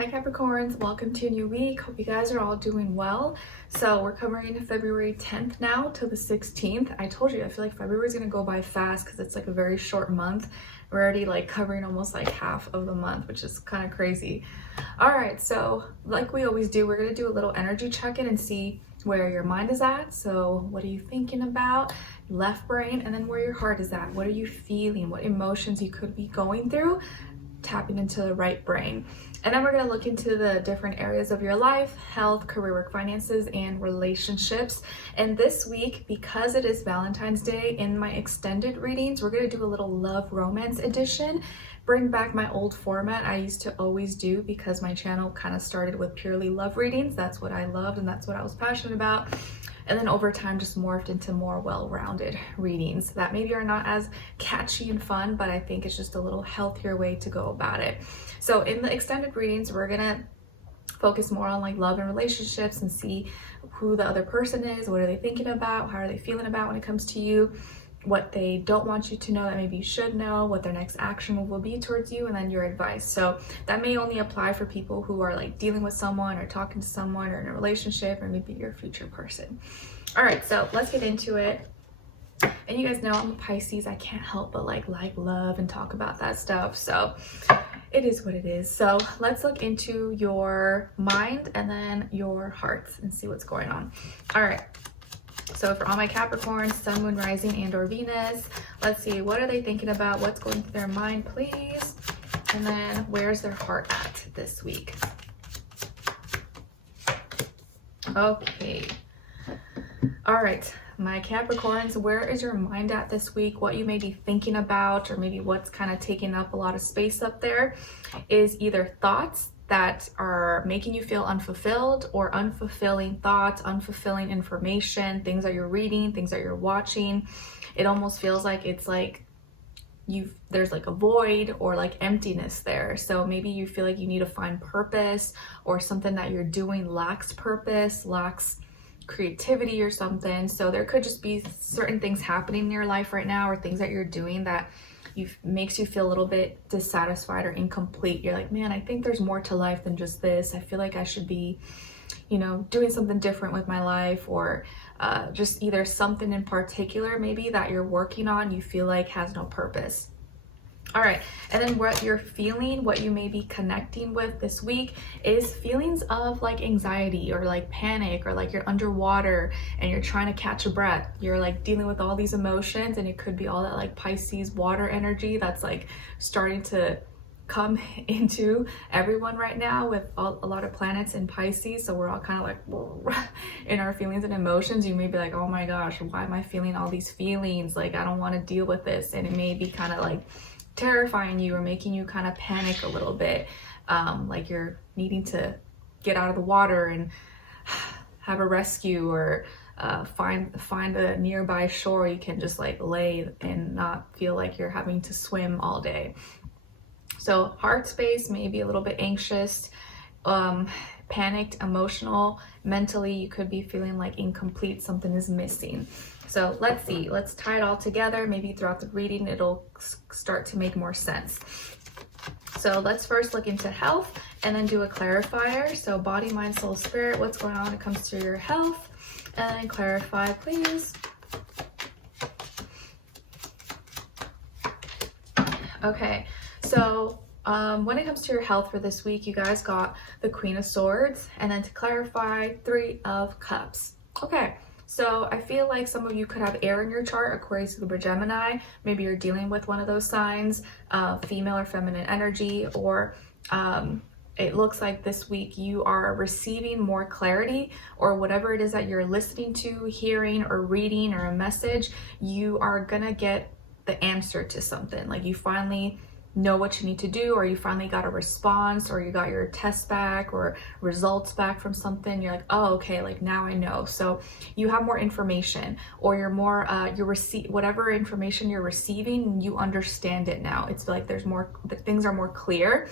Hi Capricorns, welcome to a new week. Hope you guys are all doing well. So we're covering February 10th now to the 16th. I told you, I feel like February is going to go by fast because it's like a very short month. We're already like covering almost like half of the month, which is kind of crazy. All right, so like we always do, we're going to do a little energy check-in and see where your mind is at. So what are you thinking about? Left brain, and then where your heart is at. What are you feeling? What emotions you could be going through? Tapping into the right brain. And then we're going to look into the different areas of your life: health, career, work, finances, and relationships. And this week, because it is Valentine's Day, in my extended readings, we're going to do a little love romance edition. Bring back my old format I used to always do, because my channel kind of started with purely love readings. That's what I loved and that's what I was passionate about. And then over time just morphed into more well-rounded readings that maybe are not as catchy and fun, but I think it's just a little healthier way to go about it. So in the extended readings, we're gonna focus more on like love and relationships and see who the other person is, what are they thinking about, how are they feeling about when it comes to you, what they don't want you to know that maybe you should know, what their next action will be towards you, and then your advice. So that may only apply for people who are like dealing with someone or talking to someone or in a relationship, or maybe your future person. All right, so let's get into it. And you guys know I'm a Pisces. I can't help but like love and talk about that stuff. So it is what it is. So let's look into your mind and then your hearts and see what's going on. All right. So for all my Capricorns, Sun, Moon, Rising, and or Venus, let's see, what are they thinking about? What's going through their mind, please? And then where's their heart at this week? Okay. All right, my Capricorns, where is your mind at this week? What you may be thinking about, or maybe what's kind of taking up a lot of space up there, is either thoughts that are making you feel unfulfilled, or unfulfilling thoughts, unfulfilling information, things that you're reading, things that you're watching. It almost feels like it's like there's like a void or like emptiness there. So maybe you feel like you need to find purpose, or something that you're doing lacks purpose, lacks creativity or something. So there could just be certain things happening in your life right now, or things that you're doing that makes you feel a little bit dissatisfied or incomplete. You're like, man, I think there's more to life than just this. I feel like I should be, doing something different with my life, or just either something in particular maybe that you're working on you feel like has no purpose. All right, and then what you're feeling, what you may be connecting with this week, is feelings of like anxiety or like panic, or like you're underwater and you're trying to catch a breath. You're like dealing with all these emotions, and it could be all that like Pisces water energy that's like starting to come into everyone right now with a lot of planets in Pisces. So we're all kind of like in our feelings and emotions. You may be like, oh my gosh, why am I feeling all these feelings? Like, I don't want to deal with this. And it may be kind of like terrifying you, or making you kind of panic a little bit, like you're needing to get out of the water and have a rescue, or find a nearby shore you can just like lay and not feel like you're having to swim all day. So heart space, maybe a little bit anxious, panicked, emotional, mentally you could be feeling like incomplete, something is missing. So let's see, let's tie it all together. Maybe throughout the reading, it'll start to make more sense. So let's first look into health and then do a clarifier. So body, mind, soul, spirit, what's going on when it comes to your health? And then clarify, please. Okay, so when it comes to your health for this week, you guys got the Queen of Swords, and then to clarify, 3 of Cups. Okay. So I feel like some of you could have air in your chart, Aquarius, Libra, Gemini. Maybe you're dealing with one of those signs, female or feminine energy, or it looks like this week you are receiving more clarity, or whatever it is that you're listening to, hearing, or reading, or a message, you are gonna get the answer to something. Like you finally know what you need to do, or you finally got a response, or you got your test back or results back from something. You're like, oh, okay, like now I know. So you have more information, or you're more whatever information you're receiving, you understand it now. It's like there's more, things are more clear,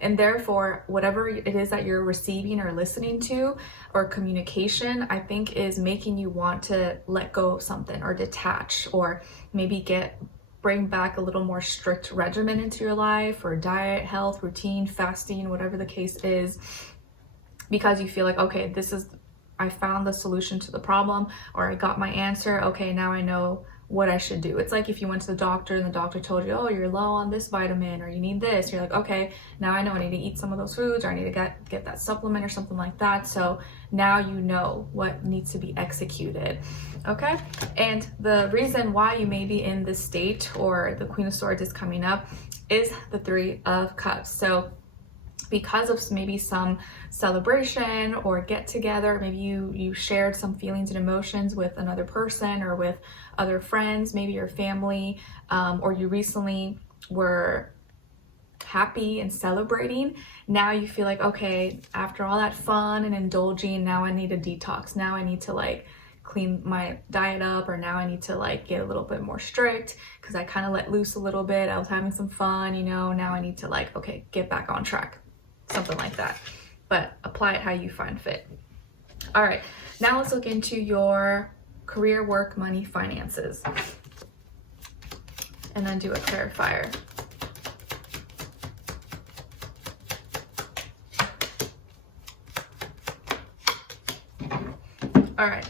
and therefore whatever it is that you're receiving or listening to, or communication, I think is making you want to let go of something, or detach, or maybe get bring back a little more strict regimen into your life, or diet, health, routine, fasting, whatever the case is, because you feel like, okay, I found the solution to the problem, or I got my answer. Okay, now I know what I should do. It's like if you went to the doctor and the doctor told you, oh, you're low on this vitamin, or you need this. You're like, okay, now I know I need to eat some of those foods, or I need to get that supplement or something like that. So now you know what needs to be executed. Okay, and the reason why you may be in this state, or the Queen of Swords is coming up, is the Three of Cups. So because of maybe some celebration or get together, maybe you shared some feelings and emotions with another person or with other friends, maybe your family, or you recently were happy and celebrating. Now you feel like, okay, after all that fun and indulging, now I need a detox. Now I need to like clean my diet up, or now I need to like get a little bit more strict because I kind of let loose a little bit. I was having some fun, you know, now I need to like, okay, get back on track. Something like that, but apply it how you find fit. All right, now let's look into your career, work, money, finances, and then do a clarifier. All right,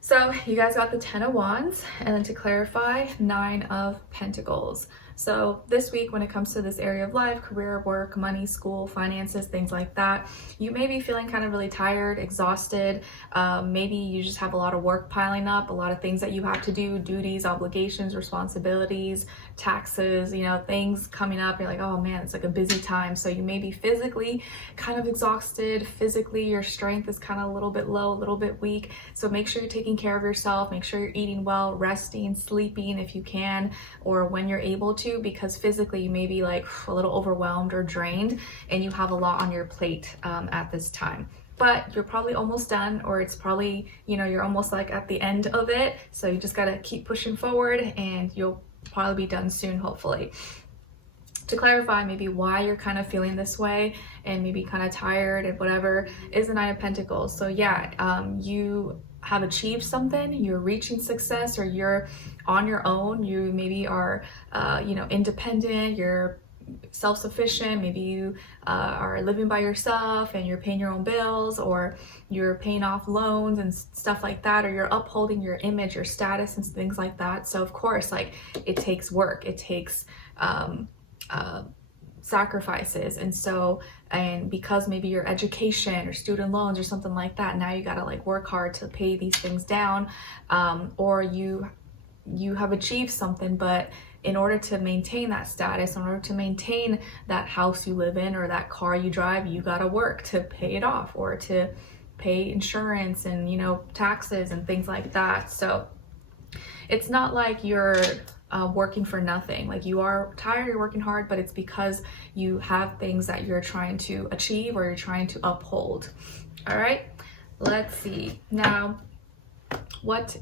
so you guys got the 10 of Wands, and then to clarify, 9 of Pentacles. So this week, when it comes to this area of life, career, work, money, school, finances, things like that, you may be feeling kind of really tired, exhausted. Maybe you just have a lot of work piling up, a lot of things that you have to do, duties, obligations, responsibilities, taxes, you know, things coming up. You're like, oh man, it's like a busy time. So you may be physically kind of exhausted. Physically, your strength is kind of a little bit low, a little bit weak. So make sure you're taking care of yourself. Make sure you're eating well, resting, sleeping if you can, or when you're able to, because physically you may be like a little overwhelmed or drained, and you have a lot on your plate at this time. But you're probably almost done, or it's probably, you know, you're almost like at the end of it. So you just got to keep pushing forward, and you'll probably be done soon, hopefully. To clarify maybe why you're kind of feeling this way and maybe kind of tired and whatever, is the Nine of Pentacles. So yeah, you have achieved something, you're reaching success, or you're on your own. You maybe are, you know, independent, you're self-sufficient. Maybe you are living by yourself and you're paying your own bills, or you're paying off loans and stuff like that, or you're upholding your image, your status, and things like that. So of course, like, it takes work, it takes sacrifices. And because maybe your education or student loans or something like that, now you got to like work hard to pay these things down, or you have achieved something, but in order to maintain that status, in order to maintain that house you live in or that car you drive, you got to work to pay it off, or to pay insurance and, you know, taxes and things like that. So it's not like you're working for nothing. Like, you are tired, you're working hard, but it's because you have things that you're trying to achieve or you're trying to uphold. All right, let's see now, what's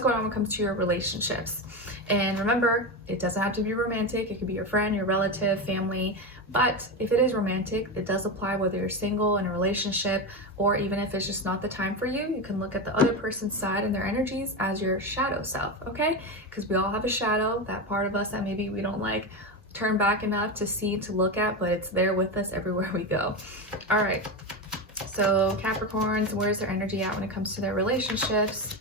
going on when it comes to your relationships. And remember, it doesn't have to be romantic. It could be your friend, your relative, family. But if it is romantic, it does apply whether you're single, in a relationship, or even if it's just not the time for you. You can look at the other person's side and their energies as your shadow self, okay? Because we all have a shadow, that part of us that maybe we don't like turn back enough to see, to look at, but it's there with us everywhere we go. All right, so Capricorns, where's their energy at when it comes to their relationships?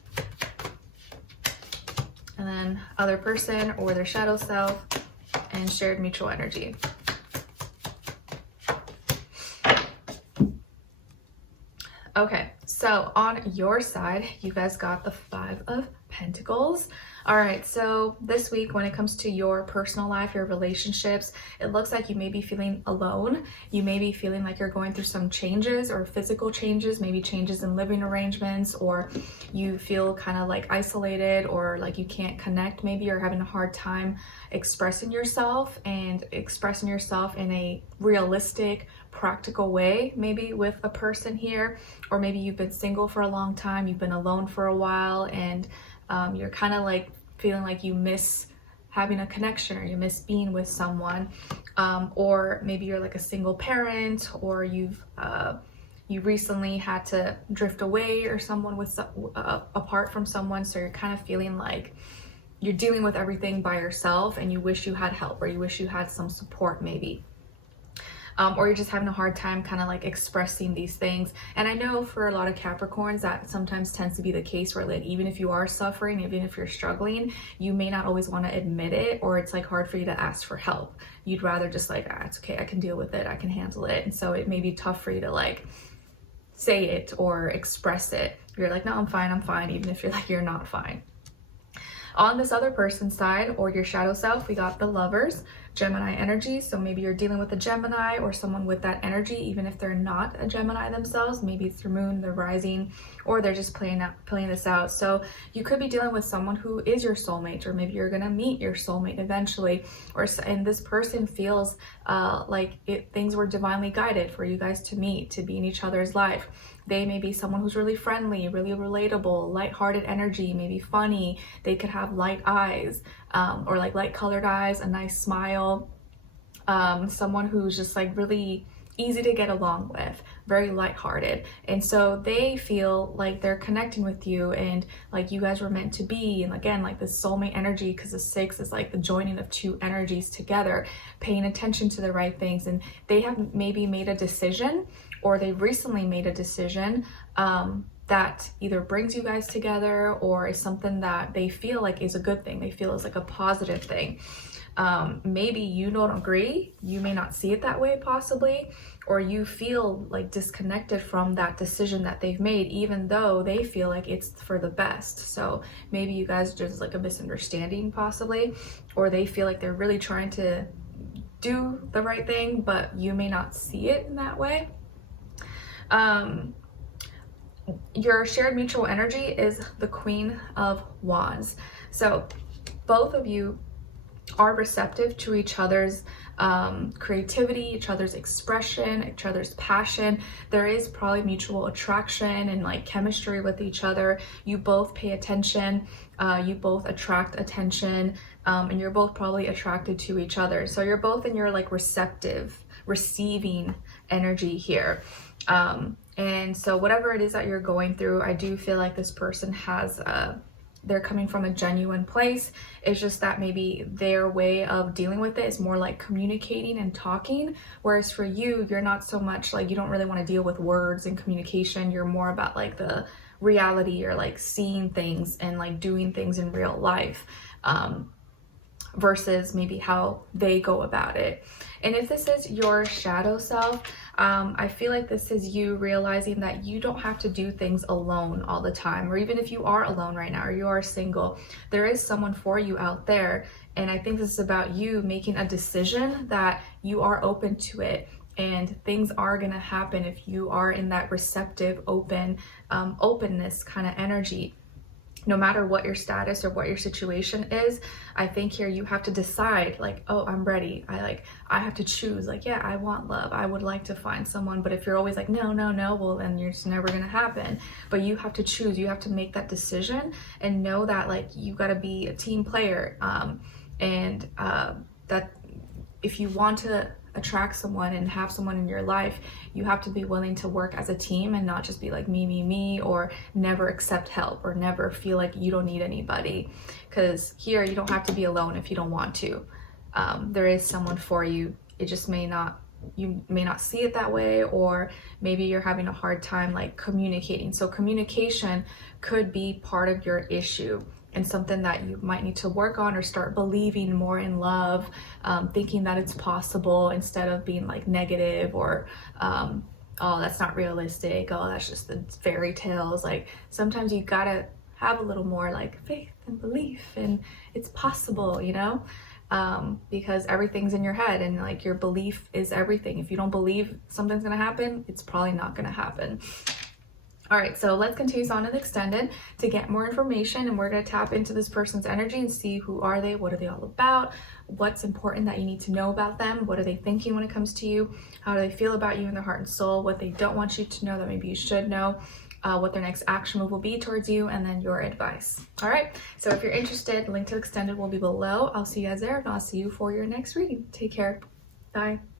And then other person or their shadow self, and shared mutual energy. Okay, so on your side, you guys got the 5 of Pentacles. All right, so this week, when it comes to your personal life, your relationships, it looks like you may be feeling alone. You may be feeling like you're going through some changes, or physical changes, maybe changes in living arrangements, or you feel kind of like isolated, or like you can't connect. Maybe you're having a hard time expressing yourself, and expressing yourself in a realistic, practical way, maybe with a person here. Or maybe you've been single for a long time, you've been alone for a while, and you're kind of like feeling like you miss having a connection, or you miss being with someone. Or maybe you're like a single parent, or you recently had to drift away, or someone with apart from someone, so you're kind of feeling like you're dealing with everything by yourself and you wish you had help, or you wish you had some support maybe. Or you're just having a hard time kind of like expressing these things. And I know for a lot of Capricorns that sometimes tends to be the case where like even if you are suffering, even if you're struggling, you may not always want to admit it, or it's like hard for you to ask for help. You'd rather just like, it's okay, I can deal with it, I can handle it. And so it may be tough for you to like say it or express it. You're like, no, I'm fine, even if you're like, you're not fine. On this other person's side, or your shadow self, we got the Lovers, Gemini energy. So maybe you're dealing with a Gemini or someone with that energy, even if they're not a Gemini themselves. Maybe it's their moon, their rising, or they're just playing this out. So you could be dealing with someone who is your soulmate, or maybe you're gonna meet your soulmate eventually, and this person feels like things were divinely guided for you guys to meet, to be in each other's life. They may be someone who's really friendly, really relatable, light-hearted energy, maybe funny. They could have light eyes, or like light-colored eyes, a nice smile. Someone who's just like really easy to get along with, very light-hearted. And so they feel like they're connecting with you and like you guys were meant to be. And again, like this soulmate energy, because the 6 is like the joining of 2 energies together, paying attention to the right things. And they have maybe made a decision, or they recently made a decision that either brings you guys together or is something that they feel like is a good thing. They feel is like a positive thing. Maybe you don't agree, you may not see it that way possibly, or you feel like disconnected from that decision that they've made, even though they feel like it's for the best. So maybe you guys just like a misunderstanding possibly, or they feel like they're really trying to do the right thing, but you may not see it in that way. Your shared mutual energy is the Queen of Wands. So both of you are receptive to each other's creativity, each other's expression, each other's passion. There is probably mutual attraction and like chemistry with each other. You both pay attention, you both attract attention, and you're both probably attracted to each other. So you're both in your like receiving energy here. And so whatever it is that you're going through, I do feel like this person has they're coming from a genuine place. It's just that maybe their way of dealing with it is more like communicating and talking, whereas for you, you're not so much like, you don't really want to deal with words and communication. You're more about like the reality, or like seeing things and like doing things in real life, versus maybe how they go about it. And if this is your shadow self, I feel like this is you realizing that you don't have to do things alone all the time, or even if you are alone right now, or you are single, there is someone for you out there. And I think this is about you making a decision that you are open to it, and things are gonna happen if you are in that receptive, openness kind of energy. No matter what your status or what your situation is, I think here you have to decide like, oh, I'm ready. I have to choose like, yeah, I want love. I would like to find someone. But if you're always like, no, well, then it's never going to happen. But you have to choose. You have to make that decision and know that like you got to be a team player. And that if you want to attract someone and have someone in your life, you have to be willing to work as a team and not just be like me, or never accept help, or never feel like you don't need anybody. Because here you don't have to be alone if you don't want to. There is someone for you. It just you may not see it that way, or maybe you're having a hard time like communicating. So communication could be part of your issue, and something that you might need to work on, or start believing more in love, thinking that it's possible instead of being like negative, or oh, that's not realistic, oh, that's just the fairy tales. Like sometimes you gotta have a little more like faith and belief, and it's possible, you know, because everything's in your head, and like your belief is everything. If you don't believe something's gonna happen, it's probably not gonna happen. All right, so let's continue on to the extended to get more information, and we're going to tap into this person's energy and see who are they, what are they all about, what's important that you need to know about them, what are they thinking when it comes to you, how do they feel about you in their heart and soul, what they don't want you to know that maybe you should know, what their next action move will be towards you, and then your advice. All right, so if you're interested, link to extended will be below. I'll see you guys there, and I'll see you for your next reading. Take care. Bye.